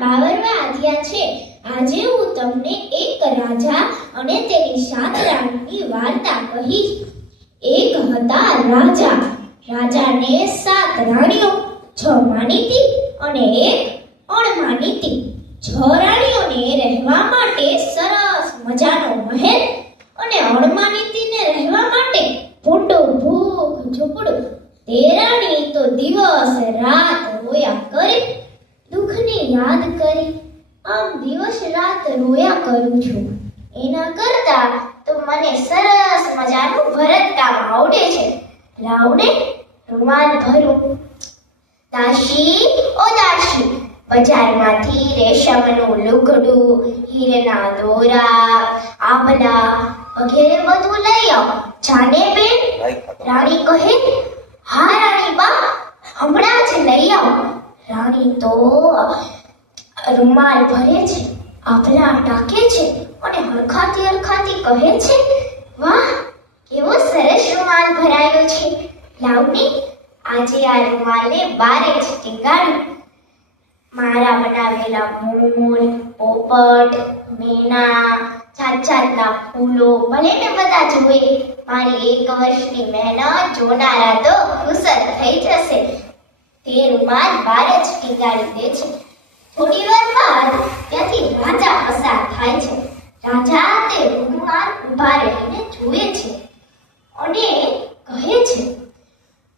52 અધ્યાય છે. આજે હું તમને એક રાજા અને તેની 7 રાણીની વાર્તા કહીશ. એક હતા રાજા. રાજાને 7 રાણીઓ, 6 માનીતી અને 1 અણમાનીતી. 6 રાણીઓને રહેવા માટે સરસ મજાનો મહેલ અને અણમાનીતીને રહેવા માટે મોટું ભૂખ ઝૂંપડું. તે રાણી તો દિવસ રાત રોયા કરે, દુઃખને યાદ કરી આમ દિવસ રાત રોયા કરું છું. એના કરતા તો મને સરસ મજાનું ભરતકામ આવડે છે. લાવને રૂમાલ ભરું. દાસી ઓ દાસી, બજારમાંથી રેશમનું લુગડું, હીરના દોરા, આભલા વગેરે બધું લઈ આવ. જાને બેન. રાણી કહે, હા રાણી બા, હમણાં જ લઈ આવ. રાણી તો રૂમાલ ભરે છે, આભલા ટાકે છે અને હરખાતી કહે છે, વાહ કેવો સરસ રૂમાલ ભરાયો છે. લાવને આજે આ રૂમાલને બારે જ ટીંગાડું. મારા બનાવેલા મોર, પોપટ, મેના, જાતના ફૂલો ભલે ને બધા જોઈ. મારી 1 વર્ષની મહેનત જોનારા તો ખુશ થઈ જશે. તે રૂમાલ બાર જ ટીંગાડી દે છે. થોડી વાર બાદ ત્યાંથી રાજા પસાર થાય છે. રાજા તે રૂમાલ ઊભા રહીને જુએ છે અને કહે છે,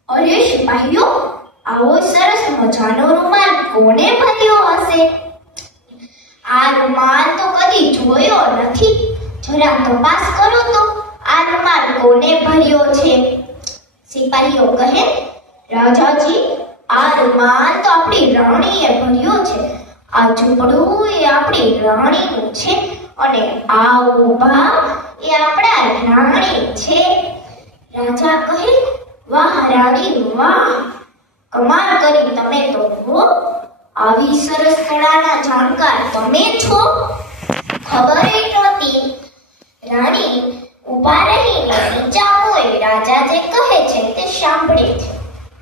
અરે સિપાહીઓ, આવો સરસ મજાનો રૂમાલ કોને ભર્યો હશે? આ રૂમાલ તો કદી જોયો નથી. જરા તપાસ કરો તો આ રૂમાલ કોને ભર્યો છે? સિપાહીઓ કહે, રાજાજી, આ રૂમાલ તો આપણી રાણીએ ભર્યો છે. આ ઝૂંપડું એ આપણી રાણીનું છે અને આ ઊભા એ આપણા રાણી છે. રાજા કહે, વાહ રાણી વાહ, કમાલ કરી તમે તો હો. આવી સરસ કળાના જાણકાર તમે છો, ખબર નહોતી. રાણી ઊભા રહીને નીચા હોય રાજા જે કહે છે તે સાંભળે છે.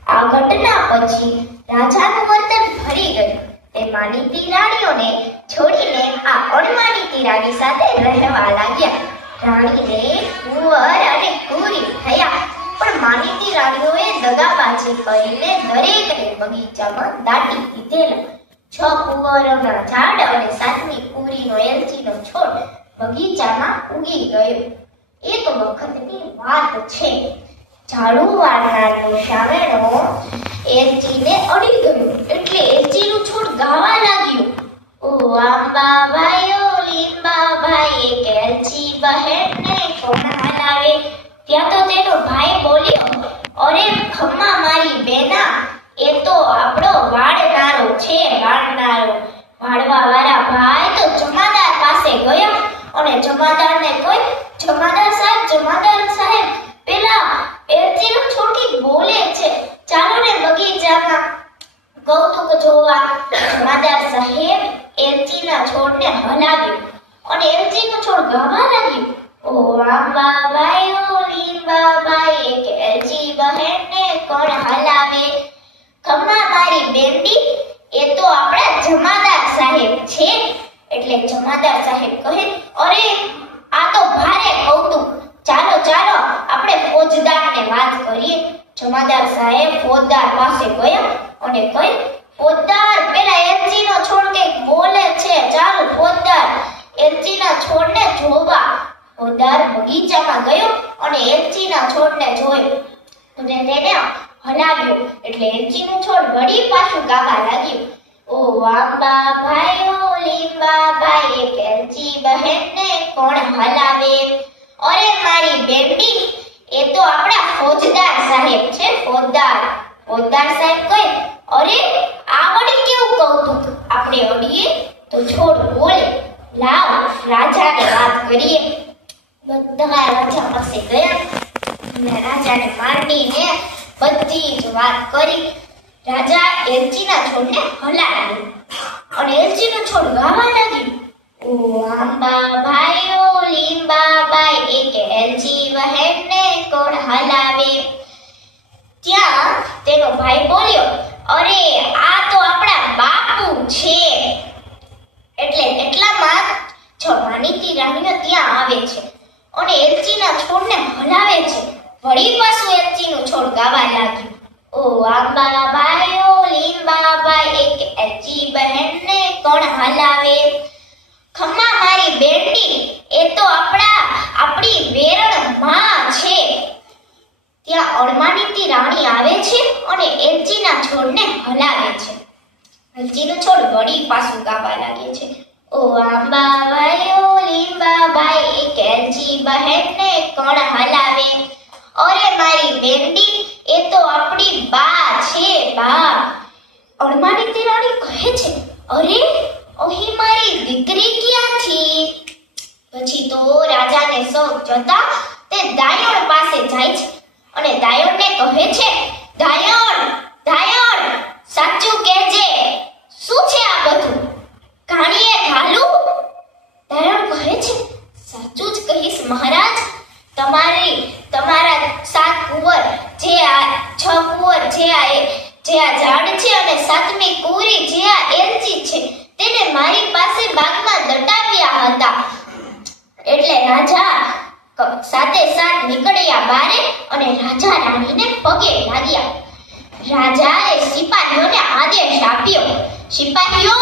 આ ઘટના પછી રાજાનું વર્તન ફરી ગયું. તે માનીતી રાણીઓને છોડીને આ અણમાનીતી રાણી સાથે રહેવા લાગ્યા. રાણીને કુંવર અને કુંવરી થયા, પણ માનીતી રાણીઓએ દગાબાજી કરીને દરેકને બગીચામાં દાટી દીધેલા. 6 કુંવરોના ઝાડ અને 7મી કુંવરીનો એલચીનો છોડ બગીચામાં ઉગી ગયો. એક વખતની વાત છે. ઝાડુ વાળનારનો શામેણો એલચીને અડી ગયો એટલે એલચીનું છોડ ગાવા લાગ્યું, ઓ આંબા ભાઈઓ લીંબા ભાઈ, એક એલચી બહેનને કોણ હલાવે? ત્યાં તો તેનો ભાઈ બોલ્યો, અરે ખમ્મા મારી બેના, એ તો આપણો વાળનારો છે, વાળનારો. વાળવા વાળા ભાઈ તો જમાદાર પાસે ગયા અને જમાદારને કહ્યું, જમાદાર સાહેબ, પેલા એલચીનો છોડ બોલે છે, ચાલો ને બગીચામાં કૌતુક જોવા. જમાદાર સાહેબ એલચીના છોડને હલાવ્યો અને એલચીનો છોડ ગાવા લાગ્યો, ઓ આંબા ભાઈઓ લીંબા ભાઈ, એક એલચી બહેનને કોણ હલાવે? ખમ્મા મારી બેનડી, એ તો આપણા જમાદાર સાહેબ છે. એટલે જમાદાર સાહેબ કહે, અરે આ તો ભારે કૌતુક, ચાલો આપણે ફોજદારને વાત કરીએ. જમાદાર સાહેબ ફોજદાર પાસે ગયા અને કહ્યું, ફોજદાર, પેલા એલચીનો છોડ કંઈક બોલે છે, ચાલો ફોજદાર એલચીના છોડને જોવા. ફોજદાર બગીચામાં ગયો અને એલચીના છોડને જોયો અને તેને હલાવ્યો એટલે એલચીનું છોડ વળી પાછું ગાવા લાગ્યું, ઓ આંબા ભાઈઓ લીંબા ભાઈ, એક એલચી બહેનને કોણ હલાવે? અરે મારી બેનડી, એ તો આપણા ફોજદાર સાહેબ છે, ફોજદાર. ફોજદાર સાહેબ કહે, અરે આ વળી કેવું કૌતુક, આપણે અડીએ તો છોડ બોલે, લાવ રાજાને વાત કરીએ. બધા રાજા પાસે ગયા અને રાજાને માંડીને બધી જ વાત કરી. રાજા એલચીના છોડને હલાવ્યો અને એલચીનો છોડ ગાવા લાગ્યો, ઓ આંબા ભાઈઓ લીંબા ભાઈ, એક એલચી બહેનને કોણ હલાવે? ત્યાં તેનો ભાઈ બોલ્યો, અરે આ તો આપણા બાપુ છે. કેજી બહેનને કોણ હલાવે? ખમ્મા મારી બેટી, એ તો આપણી વેરણ માં છે. ત્યાં અણમાનીતી રાણી આવે છે અને એલચીના છોડને હલાવે છે. એલચીનું છોડ વળી પાછું ગાવા લાગે છે. ઓ આંબાબાઈ ઓ લીંબાબાઈ, કેજી બહેનને કોણ હલાવે? અરે મારી બેંડી, એ તો આપણી બા છે, બા. અણમાનીતી રાણી કહે છે, અરે અહીં મારી દીકરી ક્યાંથી? પછી તો રાજાને શોખ જતા તે દાયણ પાસે જાય છે અને દાયણને કહે છે, દાયણ સાચું કહેજે, શું છે આ બધું? ઘાણીએ ઘાલું? દાયણ કહે છે, સાચું જ કહીશ મહારાજ. તમારા 7 કુંવર, જે આ 6 કુંવર જે આ ઝાડ છે અને 7મી કુંવરી જે આ એલચી છે, તેને મારી પાસે બાગમાં દટાવ્યા હતા. એટલે રાજા સાથે નીકળ્યા બારે અને રાજા રાણીને પગે લાગ્યા. રાજાએ સિપાહીઓને આદેશ આપ્યો, સિપાહીઓ,